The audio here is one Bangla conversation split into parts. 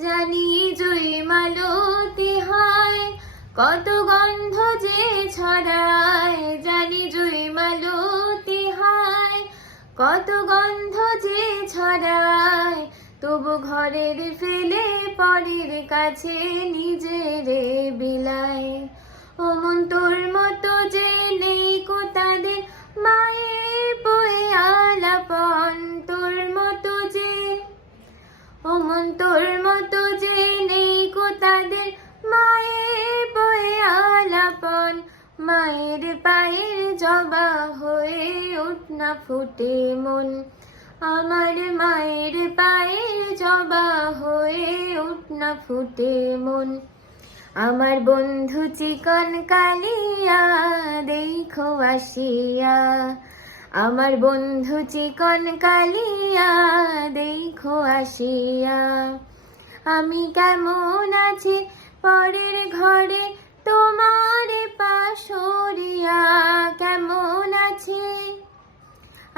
জানি জুই মালতি হয়, কত গন্ধ যে ছড়ায়। জানি জুই মালতি হয়, কত গন্ধ যে ছড়ায়। তবু ঘরের ফেলে পরের কাছে নিজেরে বিলায়। ও মন তোর মতো যে নেই কো তাদের, মায়ের বয়ে আলাপন তোর মতো যে। ও মন তোর মতো যে নেই কো তাদের, মায়ের বয়ে আলাপন। মায়ের পায়ের জবা হয়ে উঠ না ফুটে মন। আমার মায়ের পায়ের জবা হয়ে উঠ না ফুটে মন। আমার বন্ধু চিকন কালিয়া দেখো আসিয়া। আমার বন্ধু চিকন কালিয়া দেখো আসিয়া। আমি কেমন আছি পরের ঘরে তোমার পাশরিয়া। কেমন আছি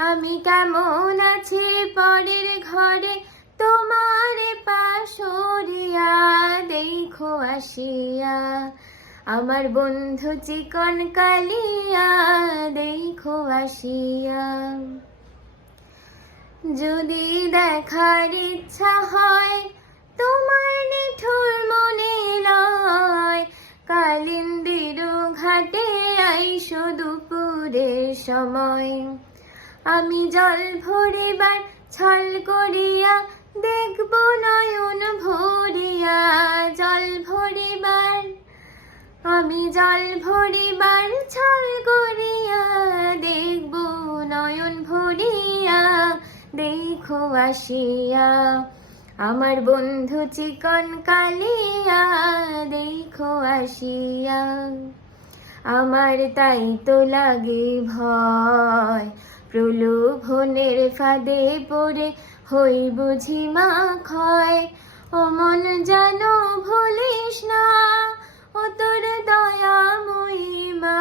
আমি, কেমন আছি পরের ঘরে তোমার পাশরিয়া। দেখো আসিয়া আমার বন্ধু চিকন কালিয়া দেখো আসিয়া। যদি দেখার ইচ্ছা হয় তোমার নিঠুর মনে লয়, কালিন্দির ঘাটে আইসো দুপুরের সময়। আমি জল ভরিবার ছল করিয়া দেখব নয়ন ভরিয়া। জল ভরিবার আমি জল ভরিবার ছল করিয়া দেখব নয়ন ভরিয়া। দেখো আসিয়া আমার বন্ধু চিকন কালিয়া দেখো আসিয়া। আমার তাই তো লাগে ভয়, প্রলোভনের ফাঁদে পড়ে হই বুঝি মা ক্ষয়। ও মন যেন ভুলিস না ও তোর দয়াময়ী মা।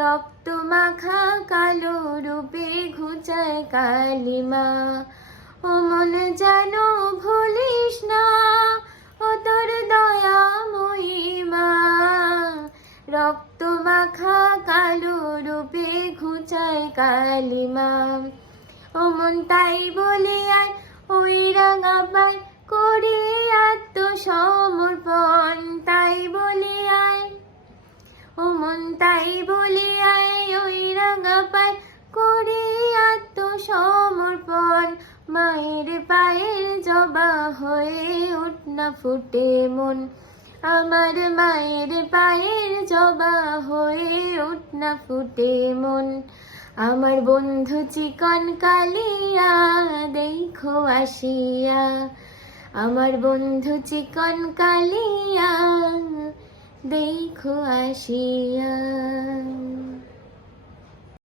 রক্ত মাখা কালো রূপে ঘুচায় কালিমা। ও মন যেন ভুলিস না ও তোর দয়াময়ী মা। রক্ত মাখা কালো রূপে ঘুচায় কালিমা। ও মন তাই বলে আয় ওই রাঙা পায় করে আত্মসমর্পণ। তাই বলে আয় ও মন তাই বলে আয় ওই রাঙা পায় করে আত্মসমর্পণ। মায়ের পায়ের জবা হয়ে উঠ না ফুটে মন। আমার মায়ের পায়ের জবা হয়ে উঠ না ফুটে মন। আমার বন্ধু চিকন কালিয়া দেখো আসিয়া। আমার বন্ধু চিকন কালিয়া দেখো আসিয়া।